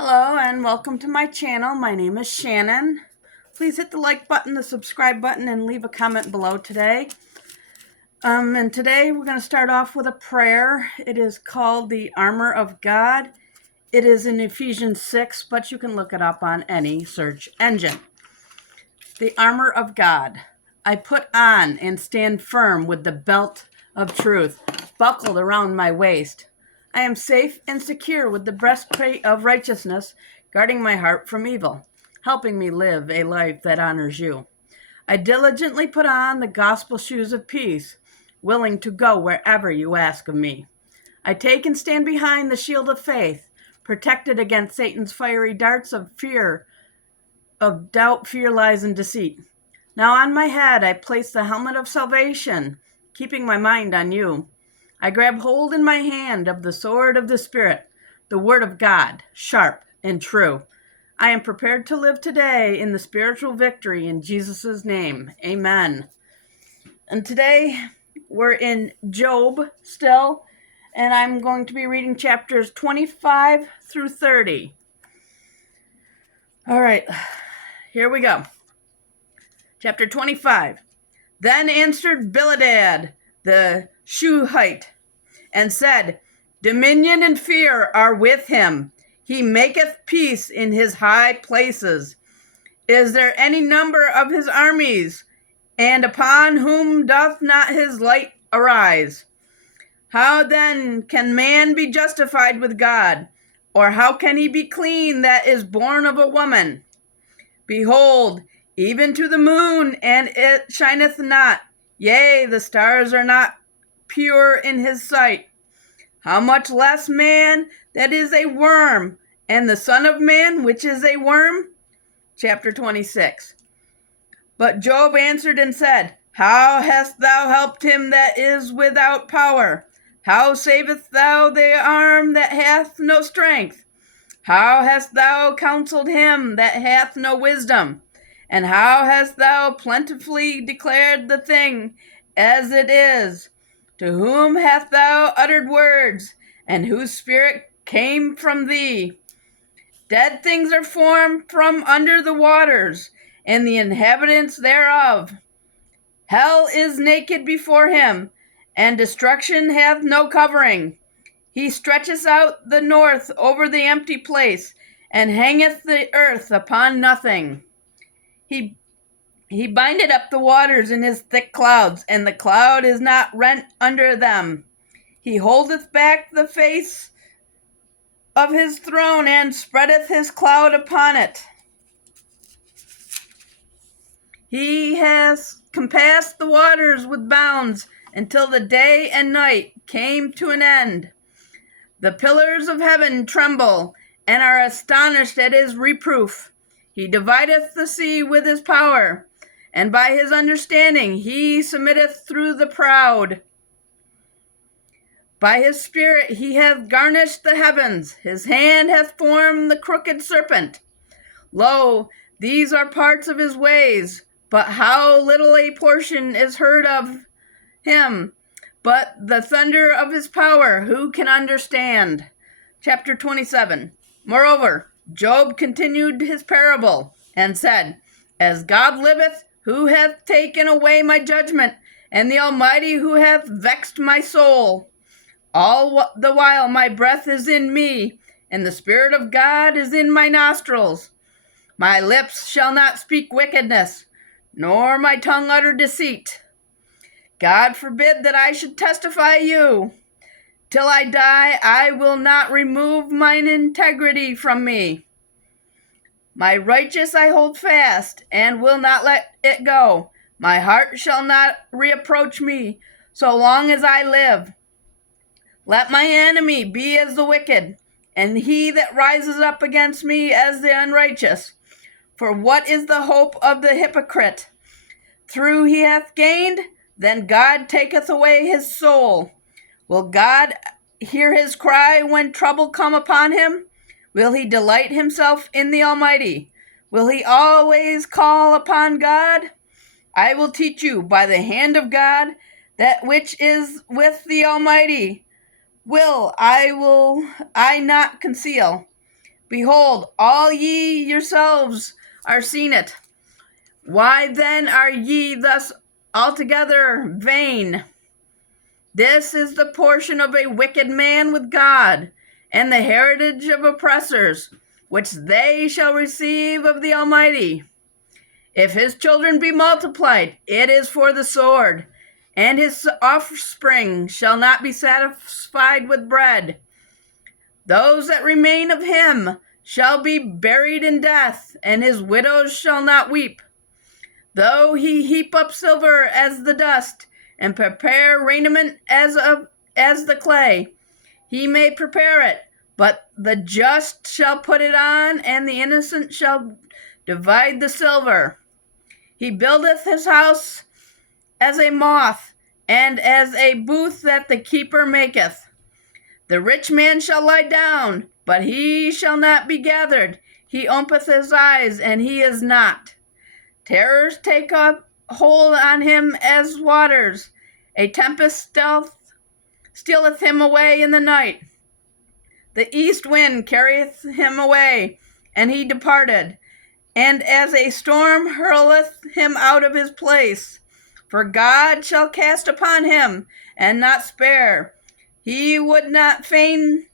Hello and welcome to my channel. My name is Shannon. Please hit the like button, the subscribe button, and leave a comment below today. And today we're going to start off with a prayer. It is called the Armor of God. It is in Ephesians 6, but you can look it up on any search engine. The Armor of God. I put on and stand firm with the belt of truth buckled around my waist. I am safe and secure with the breastplate of righteousness, guarding my heart from evil, helping me live a life that honors you. I diligently put on the gospel shoes of peace, willing to go wherever you ask of me. I take and stand behind the shield of faith, protected against Satan's fiery darts of fear, of doubt, fear, lies, and deceit. Now on my head I place the helmet of salvation, keeping my mind on you. I grab hold in my hand of the sword of the Spirit, the word of God, sharp and true. I am prepared to live today in the spiritual victory in Jesus' name. Amen. And today we're in Job still, and I'm going to be reading chapters 25 through 30. All right, here we go. Chapter 25. Then answered Bildad the Shuhite, and said, Dominion and fear are with him. He maketh peace in his high places. Is there any number of his armies? And upon whom doth not his light arise? How then can man be justified with God? Or how can he be clean that is born of a woman? Behold, even to the moon, and it shineth not. Yea, the stars are not pure in his sight. How much less man that is a worm, and the Son of Man, which is a worm? Chapter 26. But Job answered and said, How hast thou helped him that is without power? How savest thou the arm that hath no strength? How hast thou counseled him that hath no wisdom? And how hast thou plentifully declared the thing as it is? To whom hast thou uttered words, and whose spirit came from thee? Dead things are formed from under the waters, and the inhabitants thereof. Hell is naked before him, and destruction hath no covering. He stretcheth out the north over the empty place, and hangeth the earth upon nothing. He bindeth up the waters in his thick clouds, and the cloud is not rent under them. He holdeth back the face of his throne, and spreadeth his cloud upon it. He has compassed the waters with bounds, until the day and night came to an end. The pillars of heaven tremble, and are astonished at his reproof. He divideth the sea with his power, and by his understanding he submitteth through the proud. By his spirit he hath garnished the heavens. His hand hath formed the crooked serpent. Lo, these are parts of his ways, but how little a portion is heard of him. But the thunder of his power, who can understand? Chapter 27. Moreover, Job continued his parable, and said, As God liveth, who hath taken away my judgment, and the Almighty who hath vexed my soul? All the while my breath is in me, and the Spirit of God is in my nostrils. My lips shall not speak wickedness, nor my tongue utter deceit. God forbid that I should testify you. Till I die, I will not remove mine integrity from me. My righteous I hold fast, and will not let it go. My heart shall not reproach me, so long as I live. Let my enemy be as the wicked, and he that rises up against me as the unrighteous. For what is the hope of the hypocrite? Through he hath gained, then God taketh away his soul. Will God hear his cry when trouble come upon him? Will he delight himself in the Almighty? Will he always call upon God? I will teach you by the hand of God that which is with the Almighty. Will I not conceal? Behold, all ye yourselves are seen it. Why then are ye thus altogether vain? This is the portion of a wicked man with God, and the heritage of oppressors, which they shall receive of the Almighty. If his children be multiplied, it is for the sword, and his offspring shall not be satisfied with bread. Those that remain of him shall be buried in death, and his widows shall not weep. Though he heap up silver as the dust, and prepare raiment as the clay, he may prepare it, but the just shall put it on, and the innocent shall divide the silver. He buildeth his house as a moth, and as a booth that the keeper maketh. The rich man shall lie down, but he shall not be gathered. He openeth his eyes, and he is not. Terrors take up hold on him as waters. A tempest stealeth him away in the night. The east wind carrieth him away, and he departed. And as a storm hurleth him out of his place. For God shall cast upon him, and not spare. He would not fain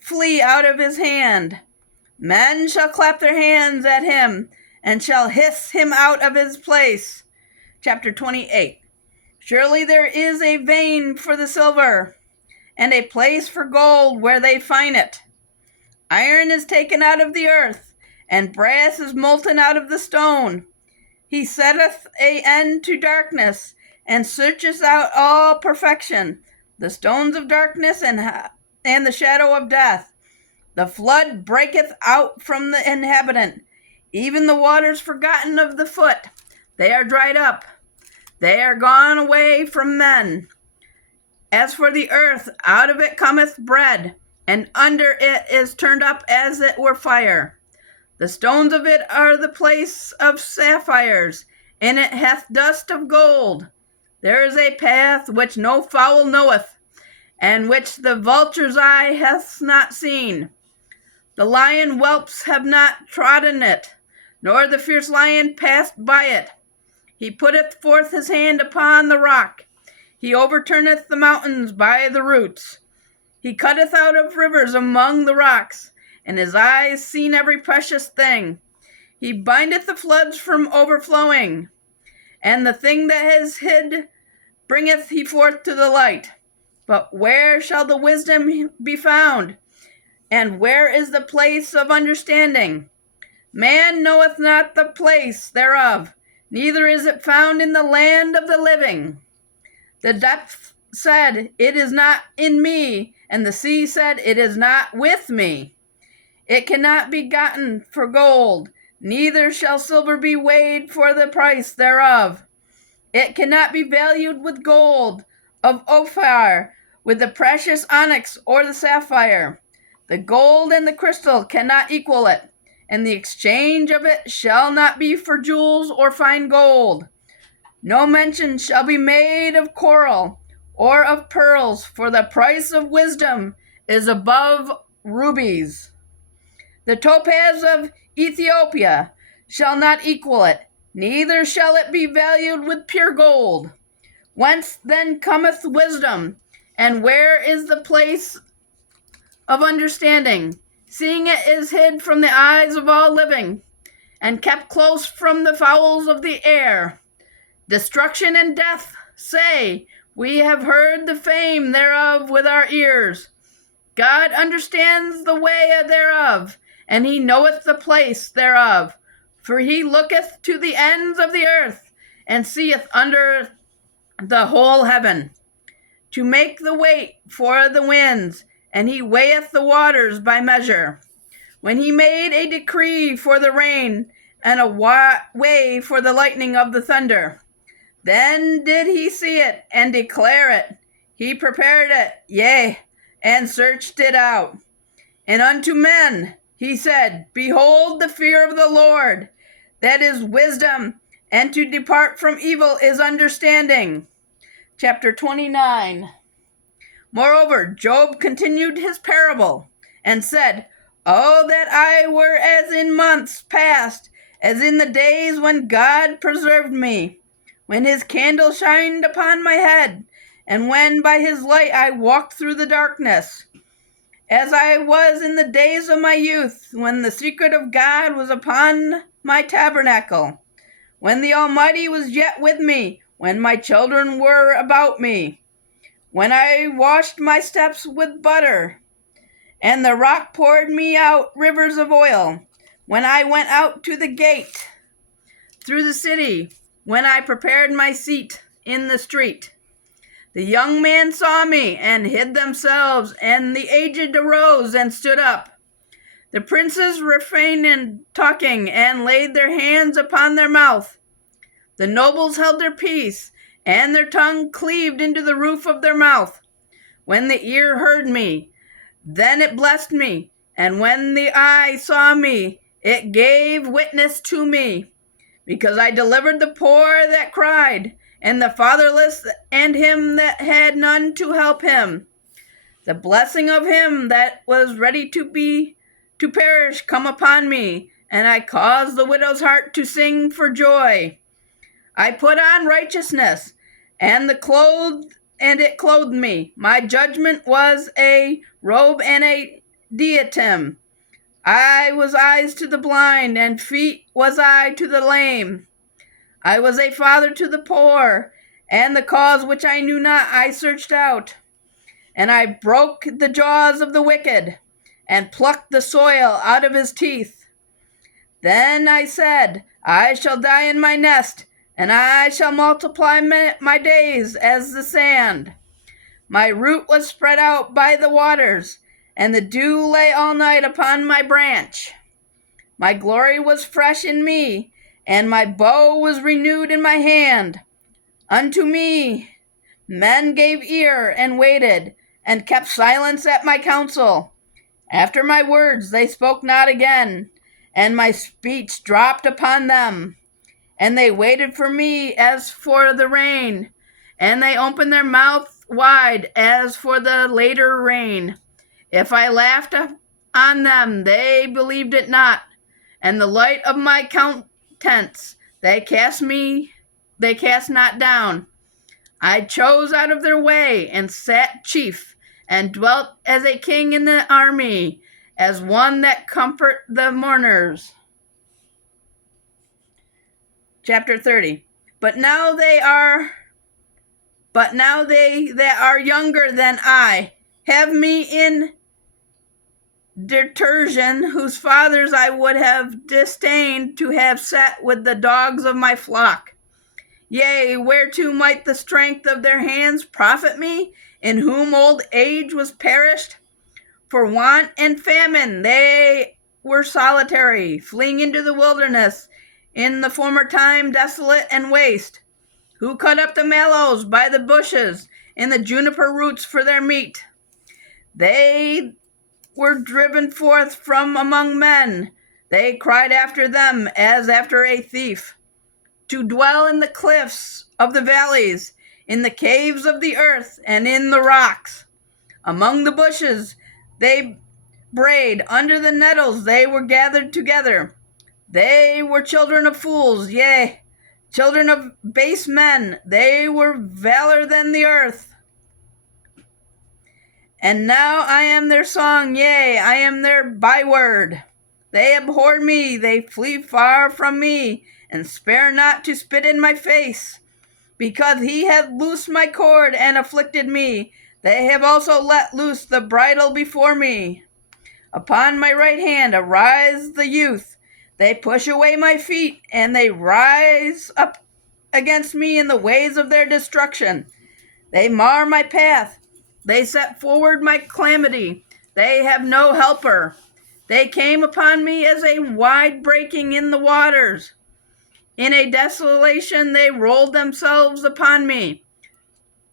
flee out of his hand. Men shall clap their hands at him, and shall hiss him out of his place. Chapter 28. Surely there is a vein for the silver, and a place for gold where they find it. Iron is taken out of the earth, and brass is molten out of the stone. He setteth an end to darkness, and searcheth out all perfection, the stones of darkness and the shadow of death. The flood breaketh out from the inhabitant, even the waters forgotten of the foot. They are dried up, they are gone away from men. As for the earth, out of it cometh bread, and under it is turned up as it were fire. The stones of it are the place of sapphires, and it hath dust of gold. There is a path which no fowl knoweth, and which the vulture's eye hath not seen. The lion whelps have not trodden it, nor the fierce lion passed by it. He putteth forth his hand upon the rock. He overturneth the mountains by the roots. He cutteth out of rivers among the rocks, and his eyes seen every precious thing. He bindeth the floods from overflowing, and the thing that is hid bringeth he forth to the light. But where shall the wisdom be found? And where is the place of understanding? Man knoweth not the place thereof, neither is it found in the land of the living. The depth said, It is not in me, and the sea said, It is not with me. It cannot be gotten for gold, neither shall silver be weighed for the price thereof. It cannot be valued with gold of Ophir, with the precious onyx or the sapphire. The gold and the crystal cannot equal it, and the exchange of it shall not be for jewels or fine gold. No mention shall be made of coral or of pearls, for the price of wisdom is above rubies. The topaz of Ethiopia shall not equal it, neither shall it be valued with pure gold. Whence then cometh wisdom, and where is the place of understanding, seeing it is hid from the eyes of all living, and kept close from the fowls of the air? Destruction and death say, We have heard the fame thereof with our ears. God understands the way thereof, and he knoweth the place thereof. For he looketh to the ends of the earth, and seeth under the whole heaven, to make the weight for the winds, and he weigheth the waters by measure. When he made a decree for the rain, and a way for the lightning of the thunder, then did he see it, and declare it. He prepared it, yea, and searched it out. And unto men he said, Behold, the fear of the Lord, that is wisdom, and to depart from evil is understanding. Chapter 29. Moreover, Job continued his parable, and said, Oh, that I were as in months past, as in the days when God preserved me, when his candle shined upon my head, and when by his light I walked through the darkness, as I was in the days of my youth, when the secret of God was upon my tabernacle, when the Almighty was yet with me, when my children were about me, when I washed my steps with butter, and the rock poured me out rivers of oil, when I went out to the gate through the city, when I prepared my seat in the street. The young men saw me and hid themselves, and the aged arose and stood up. The princes refrained talking and laid their hands upon their mouth. The nobles held their peace, and their tongue cleaved into the roof of their mouth. When the ear heard me, then it blessed me, and when the eye saw me, it gave witness to me, because I delivered the poor that cried, and the fatherless, and him that had none to help him. The blessing of him that was ready to perish come upon me, and I caused the widow's heart to sing for joy. I put on righteousness, and it clothed me. My judgment was a robe and a diadem. I was eyes to the blind, and feet was I to the lame. I was a father to the poor, and the cause which I knew not I searched out. And I broke the jaws of the wicked, and plucked the soil out of his teeth. Then I said, I shall die in my nest, and I shall multiply my days as the sand. My root was spread out by the waters, and the dew lay all night upon my branch. My glory was fresh in me, and my bow was renewed in my hand. Unto me men gave ear and waited, and kept silence at my counsel. After my words they spoke not again, and my speech dropped upon them. And they waited for me as for the rain, and they opened their mouth wide as for the later rain. If I laughed on them, they believed it not, and the light of my countenance they cast not down. I chose out of their way, and sat chief, and dwelt as a king in the army, as one that comfort the mourners. Chapter 30. But now they that are younger than I have me in detersion, whose fathers I would have disdained to have set with the dogs of my flock. Yea, whereto might the strength of their hands profit me, in whom old age was perished? For want and famine they were solitary, fleeing into the wilderness, in the former time desolate and waste, who cut up the mallows by the bushes, and the juniper roots for their meat. They were driven forth from among men. They cried after them as after a thief, to dwell in the cliffs of the valleys, in the caves of the earth, and in the rocks. Among the bushes they brayed, under the nettles they were gathered together. They were children of fools, yea, children of base men. They were valor than the earth. And now I am their song, yea, I am their byword. They abhor me, they flee far from me, and spare not to spit in my face. Because he hath loosed my cord and afflicted me, they have also let loose the bridle before me. Upon my right hand arise the youth. They push away my feet, and they rise up against me in the ways of their destruction. They mar my path. They set forward my calamity. They have no helper. They came upon me as a wide breaking in the waters. In a desolation they rolled themselves upon me.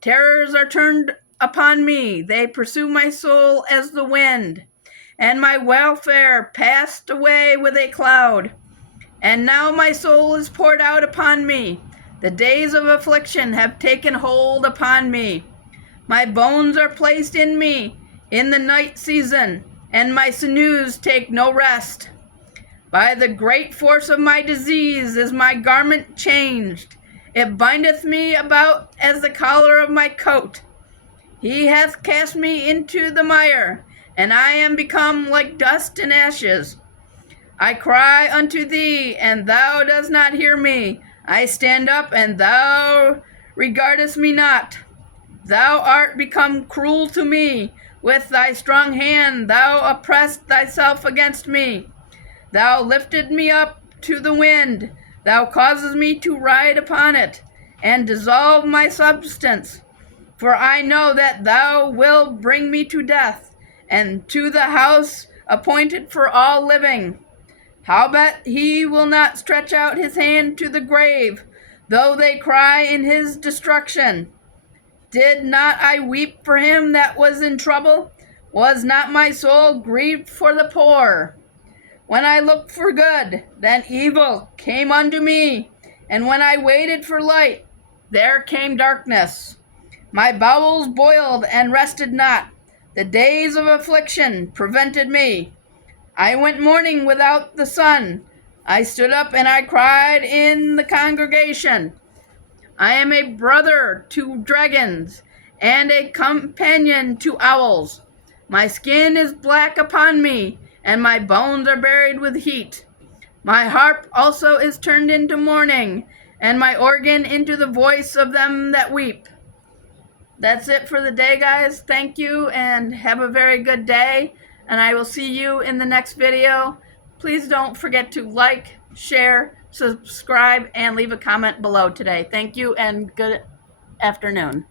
Terrors are turned upon me. They pursue my soul as the wind, and my welfare passed away with a cloud. And now my soul is poured out upon me. The days of affliction have taken hold upon me. My bones are placed in me in the night season. and my sinews take no rest. By the great force of my disease is my garment changed. It bindeth me about as the collar of my coat. He hath cast me into the mire, and I am become like dust and ashes. I cry unto thee, and thou dost not hear me. I stand up, and thou regardest me not. Thou art become cruel to me. With thy strong hand thou oppressed thyself against me. Thou lifted me up to the wind. Thou causest me to ride upon it, and dissolve my substance. For I know that thou wilt bring me to death, and to the house appointed for all living. Howbeit he will not stretch out his hand to the grave, though they cry in his destruction. Did not I weep for him that was in trouble? Was not my soul grieved for the poor? When I looked for good, then evil came unto me, and when I waited for light, there came darkness. My bowels boiled and rested not. The days of affliction prevented me. I went mourning without the sun. I stood up and I cried in the congregation. I am a brother to dragons, and a companion to owls. My skin is black upon me, and my bones are buried with heat. My harp also is turned into mourning, and my organ into the voice of them that weep. That's it for the day, guys. Thank you, and have a very good day. And I will see you in the next video. Please don't forget to like, share, subscribe, and leave a comment below today. Thank you, and good afternoon.